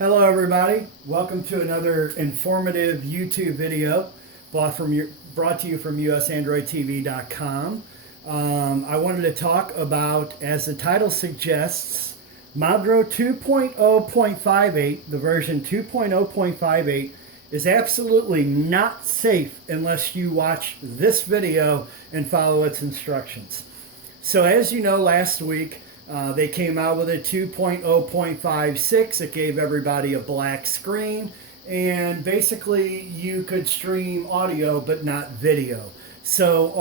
Hello everybody, welcome to another informative YouTube video brought to you from usandroidtv.com. I wanted to talk about, as the title suggests, Mobdro 2.0.58, the version 2.0.58, is absolutely not safe unless you watch this video and follow its instructions. So as you know, last week they came out with a 2.0.56. It gave everybody a black screen, and basically you could stream audio but not video. So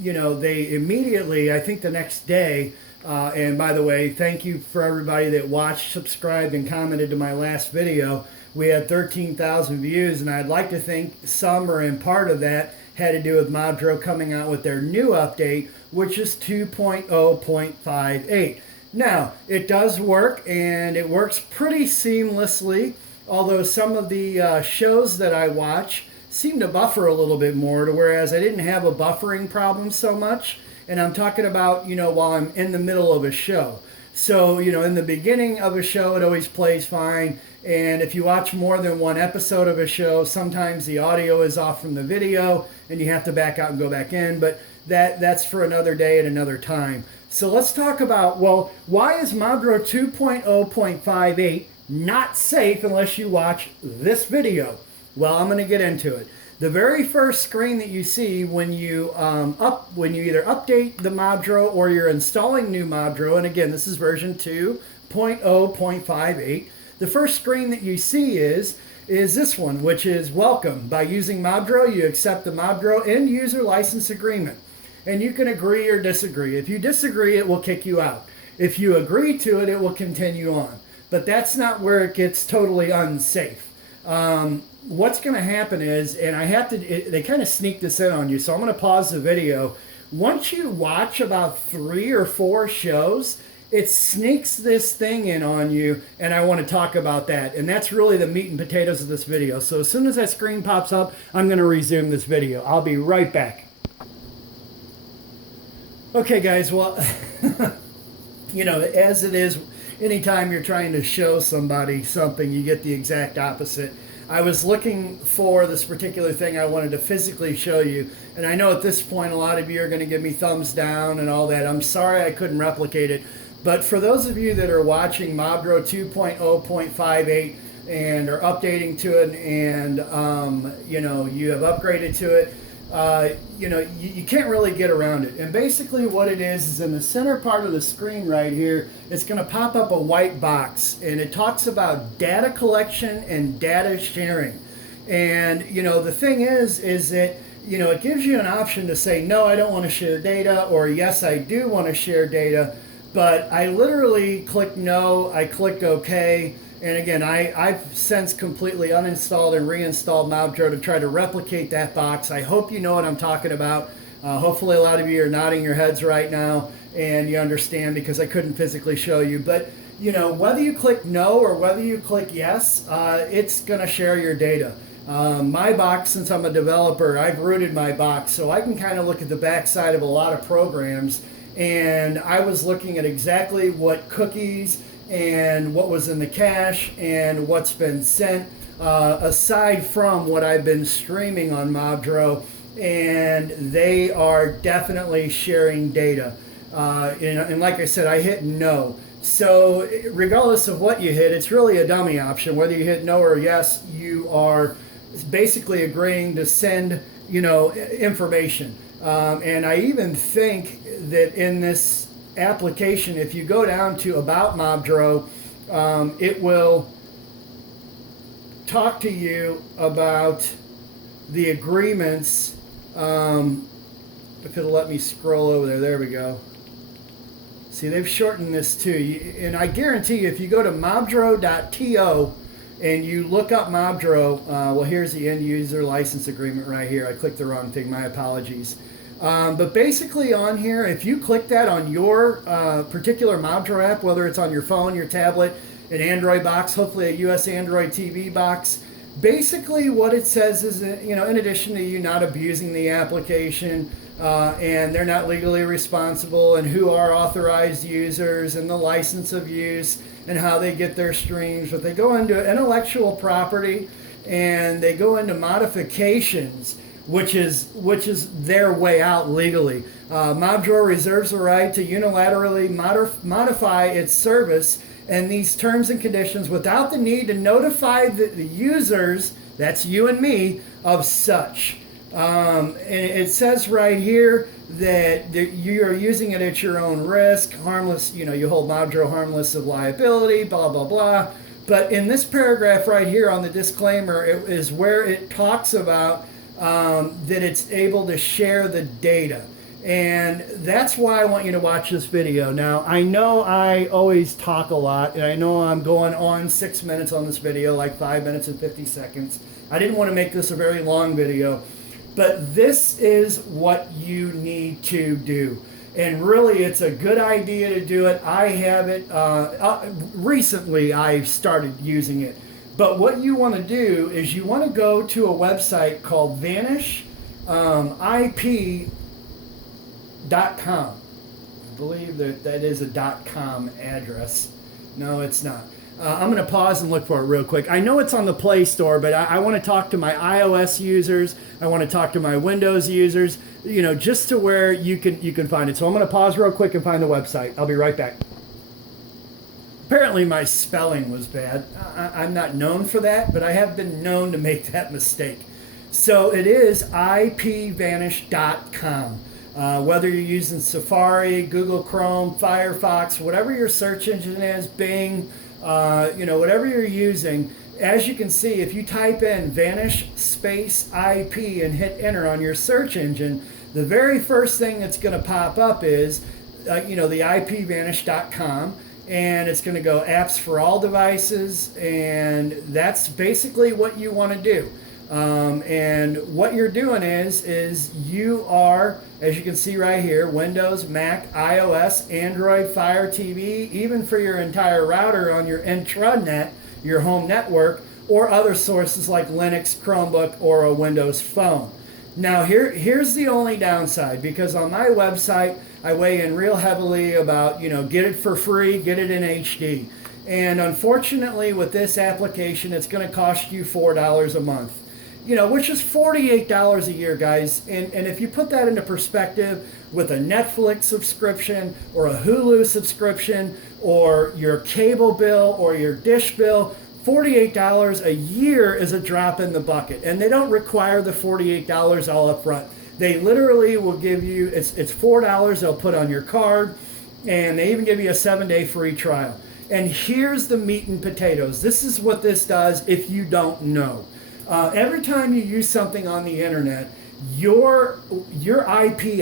they immediately, I think the next day, and by the way, thank you for everybody that watched, subscribed, and commented to my last video. We had 13,000 views, and I'd like to think some or in part of that had to do with Mobdro coming out with their new update, which is 2.0.58. Now, it does work, and it works pretty seamlessly, although some of the shows that I watch seem to buffer a little bit more, to whereas I didn't have a buffering problem so much. And I'm talking about, while I'm in the middle of a show. So, in the beginning of a show, it always plays fine. And if you watch more than one episode of a show, sometimes the audio is off from the video and you have to back out and go back in. But that's for another day at another time. So let's talk about, why is Mobdro 2.0.58 not safe unless you watch this video? Well, I'm going to get into it. The very first screen that you see when you either update the Mobdro or you're installing new Mobdro, and again, this is version 2.0.58, the first screen that you see is this one, which is welcome. By using Mobdro, you accept the Mobdro end user license agreement. And you can agree or disagree. If you disagree, it will kick you out. If you agree to it, it will continue on. But that's not where it gets totally unsafe. What's going to happen is, and they kind of sneak this in on you, so I'm going to pause the video. Once you watch about 3 or 4 shows, it sneaks this thing in on you, and I want to talk about that. And that's really the meat and potatoes of this video. So as soon as that screen pops up, I'm going to resume this video. I'll be right back. Okay, guys, well, as it is, anytime you're trying to show somebody something, you get the exact opposite. I was looking for this particular thing I wanted to physically show you, and I know at this point a lot of you are going to give me thumbs down and all that. I'm sorry I couldn't replicate it, but for those of you that are watching Mobdro 2.0.58 and are updating to it, and you have upgraded to it, you can't really get around it. And basically what it is in the center part of the screen right here, it's going to pop up a white box, and it talks about data collection and data sharing. And the thing is that it gives you an option to say, no, I don't want to share data, or yes, I do want to share data. But I literally clicked no, I clicked OK. And again, I've since completely uninstalled and reinstalled Mobdro to try to replicate that box. I hope you know what I'm talking about. Hopefully a lot of you are nodding your heads right now and you understand, because I couldn't physically show you. But whether you click no or whether you click yes, it's going to share your data. My box, since I'm a developer, I've rooted my box, so I can kind of look at the backside of a lot of programs. And I was looking at exactly what cookies and what was in the cache and what's been sent, aside from what I've been streaming on Mobdro, and they are definitely sharing data. And like I said, I hit no. So regardless of what you hit, it's really a dummy option. Whether you hit no or yes, you are basically agreeing to send information. And I even think that in this application, if you go down to About Mobdro, it will talk to you about the agreements. If it'll let me scroll over there we go. See, they've shortened this too, and I guarantee you, if you go to mobdro.to and you look up Mobdro, here's the end user license agreement right here. I clicked the wrong thing, my apologies. But basically on here, if you click that on your particular Mobdro app, whether it's on your phone, your tablet, an Android box, hopefully a US Android TV box, basically what it says is that, in addition to you not abusing the application, and they're not legally responsible, and who are authorized users and the license of use, and how they get their streams, but they go into intellectual property and they go into modifications, which is their way out legally. Mobdro reserves the right to unilaterally modify its service and these terms and conditions without the need to notify the users, that's you and me, of such. And it says right here that you are using it at your own risk, harmless, you hold Mobdro harmless of liability, blah, blah, blah. But in this paragraph right here on the disclaimer, it is where it talks about that it's able to share the data. And that's why I want you to watch this video. Now, I know I always talk a lot, and I know I'm going on 6 minutes on this video, like 5 minutes and 50 seconds. I didn't want to make this a very long video, but this is what you need to do. And really, it's a good idea to do it. I have it. Recently, I started using it. But what you want to do is you want to go to a website called vaniship.com. I believe that is a .com address. No, it's not. I'm going to pause and look for it real quick. I know it's on the Play Store, but I want to talk to my iOS users. I want to talk to my Windows users, just to where you can find it. So I'm going to pause real quick and find the website. I'll be right back. Apparently my spelling was bad. I'm not known for that, but I have been known to make that mistake. So it is ipvanish.com. Whether you're using Safari, Google Chrome, Firefox, whatever your search engine is, Bing, whatever you're using, as you can see, if you type in Vanish space IP and hit enter on your search engine, the very first thing that's going to pop up is, the ipvanish.com, and it's going to go apps for all devices, and that's basically what you want to do. And what you're doing is you are, as you can see right here, Windows, Mac, iOS, Android, Fire TV, even for your entire router on your intranet, your home network, or other sources like Linux, Chromebook, or a Windows phone. Now here's the only downside, because on my website I weigh in real heavily about, get it for free, get it in HD. And unfortunately with this application, it's going to cost you $4 a month. Which is $48 a year, guys. And if you put that into perspective with a Netflix subscription or a Hulu subscription or your cable bill or your dish bill, $48 a year is a drop in the bucket. And they don't require the $48 all up front. They literally will give you, it's $4 they'll put on your card, and they even give you a 7-day free trial. And here's the meat and potatoes. This is what this does if you don't know. Every time you use something on the internet, your IP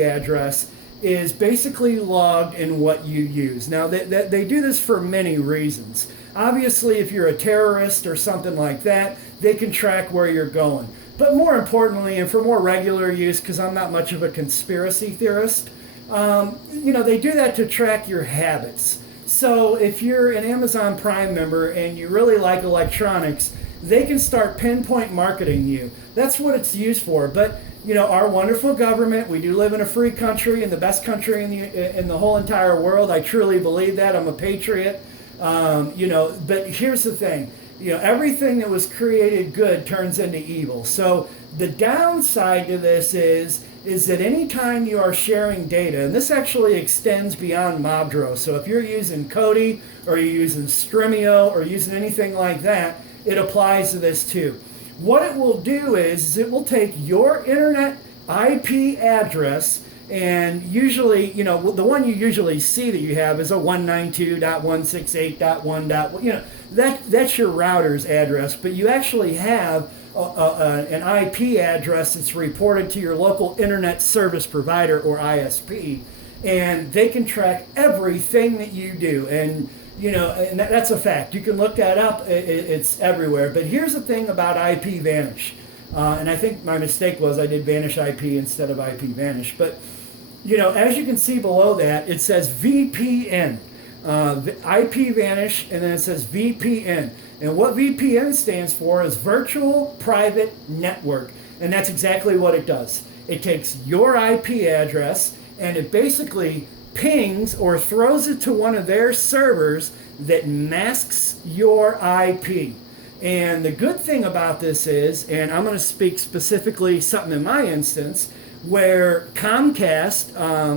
address is basically logged in what you use. Now, they do this for many reasons. Obviously, if you're a terrorist or something like that, they can track where you're going. But more importantly, and for more regular use, because I'm not much of a conspiracy theorist, they do that to track your habits. So if you're an Amazon Prime member and you really like electronics, they can start pinpoint marketing you. That's what it's used for. But our wonderful government, we do live in a free country and the best country in the whole entire world. I truly believe that. I'm a patriot. But here's the thing. Everything that was created good turns into evil. So the downside to this is that anytime you are sharing data, and this actually extends beyond Mobdro. So if you're using Kodi or you're using Stremio or using anything like that, it applies to this too. What it will do is it will take your internet IP address, and usually, the one you usually see that you have is a 192.168.1. That's your router's address, but you actually have an IP address that's reported to your local internet service provider or ISP, and they can track everything that you do. And and that's a fact. You can look that up. It's everywhere. But here's the thing about IP Vanish. And I think my mistake was I did Vanish IP instead of IP Vanish. But, as you can see below that, it says VPN. IP Vanish, and then it says VPN. And what VPN stands for is Virtual Private Network. And that's exactly what it does. It takes your IP address, and it basically pings or throws it to one of their servers that masks your IP. And the good thing about this is, and I'm going to speak specifically something in my instance, where Comcast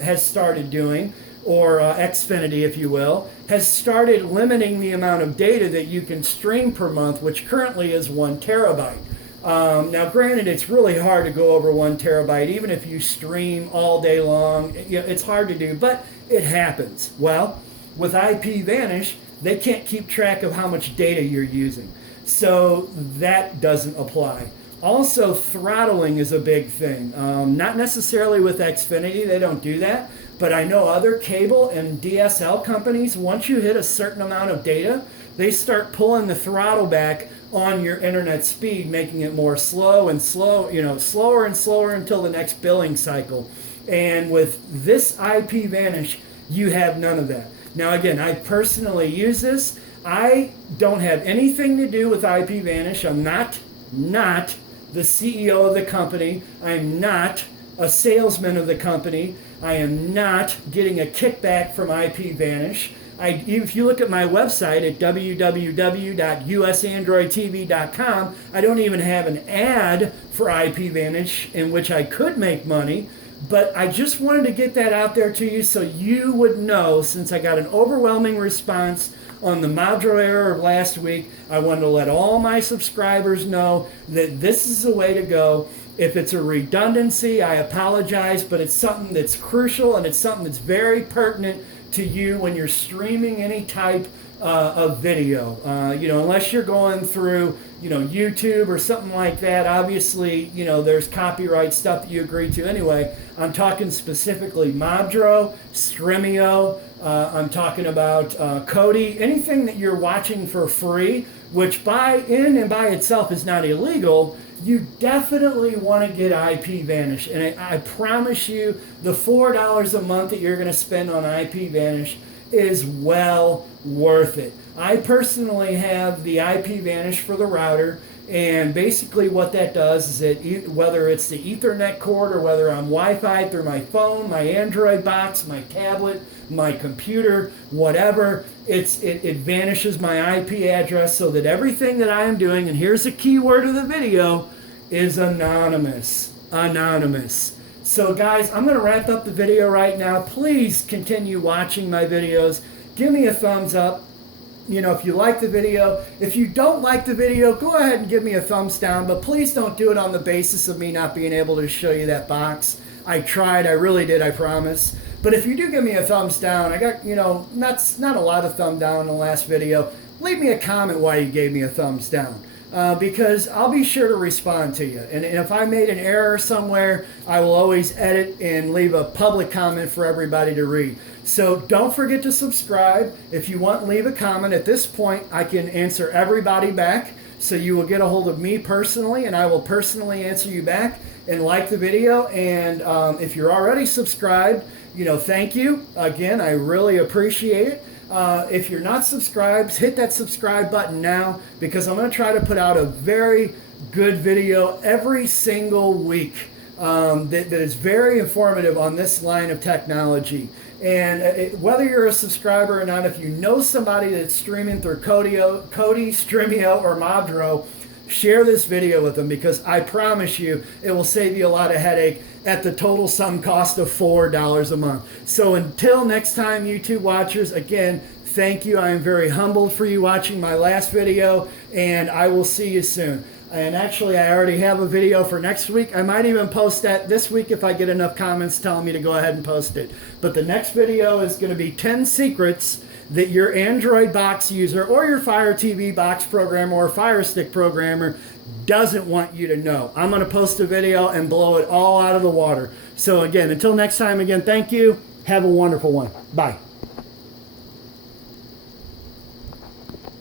has started doing, or Xfinity, if you will, has started limiting the amount of data that you can stream per month, which currently is 1 terabyte. Now, granted, it's really hard to go over 1 terabyte, even if you stream all day long. It's hard to do, but it happens. Well, with IP Vanish, they can't keep track of how much data you're using. So that doesn't apply. Also, throttling is a big thing. Not necessarily with Xfinity, they don't do that. But I know other cable and DSL companies, once you hit a certain amount of data, they start pulling the throttle back on your internet speed, making it more slow and slow, slower and slower until the next billing cycle. And with this IP Vanish, you have none of that. Now, again, I personally use this. I don't have anything to do with IP Vanish. I'm not the CEO of the company. I'm not a salesman of the company. I am not getting a kickback from IP Vanish. If you look at my website at www.usandroidtv.com, I don't even have an ad for IP Vanish in which I could make money. But I just wanted to get that out there to you so you would know, since I got an overwhelming response on the Mobdro error of last week, I wanted to let all my subscribers know that this is the way to go. If it's a redundancy, I apologize, but it's something that's crucial and it's something that's very pertinent to you when you're streaming any type of video. Unless you're going through, YouTube or something like that, obviously, there's copyright stuff that you agree to anyway. I'm talking specifically Mobdro, Stremio, I'm talking about Kodi, anything that you're watching for free, which by itself is not illegal. You definitely want to get IP Vanish. And I promise you, the $4 a month that you're going to spend on IP Vanish is well worth it. I personally have the IP Vanish for the router, and basically what that does is that whether it's the Ethernet cord or whether I'm Wi-Fi through my phone, my Android box, my tablet, my computer, whatever, it vanishes my IP address so that everything that I am doing, and here's the key word of the video, is anonymous. Anonymous. So guys, I'm going to wrap up the video right now. Please continue watching my videos. Give me a thumbs up. If you like the video. If you don't like the video, go ahead and give me a thumbs down, but please don't do it on the basis of me not being able to show you that box. I tried, I really did, I promise. But if you do give me a thumbs down, I got, not a lot of thumb down in the last video. Leave me a comment why you gave me a thumbs down. Because I'll be sure to respond to you. And if I made an error somewhere, I will always edit and leave a public comment for everybody to read. So don't forget to subscribe. If you want, leave a comment. At this point, I can answer everybody back. So you will get a hold of me personally, and I will personally answer you back. And like the video. And if you're already subscribed, thank you. Again, I really appreciate it. If you're not subscribed, hit that subscribe button now, because I'm going to try to put out a very good video every single week that is very informative on this line of technology. And whether you're a subscriber or not, if you know somebody that's streaming through Kodi, Stremio, or Mobdro, share this video with them, because I promise you it will save you a lot of headache at the total sum cost of $4 a month. So until next time, YouTube watchers, again, thank you. I am very humbled for you watching my last video, and I will see you soon. And actually, I already have a video for next week. I might even post that this week if I get enough comments telling me to go ahead and post it. But the next video is going to be 10 secrets that your Android box user or your Fire TV box programmer or Fire Stick programmer doesn't want you to know. I'm going to post a video and blow it all out of the water. So again, until next time, again, thank you. Have a wonderful one. Bye.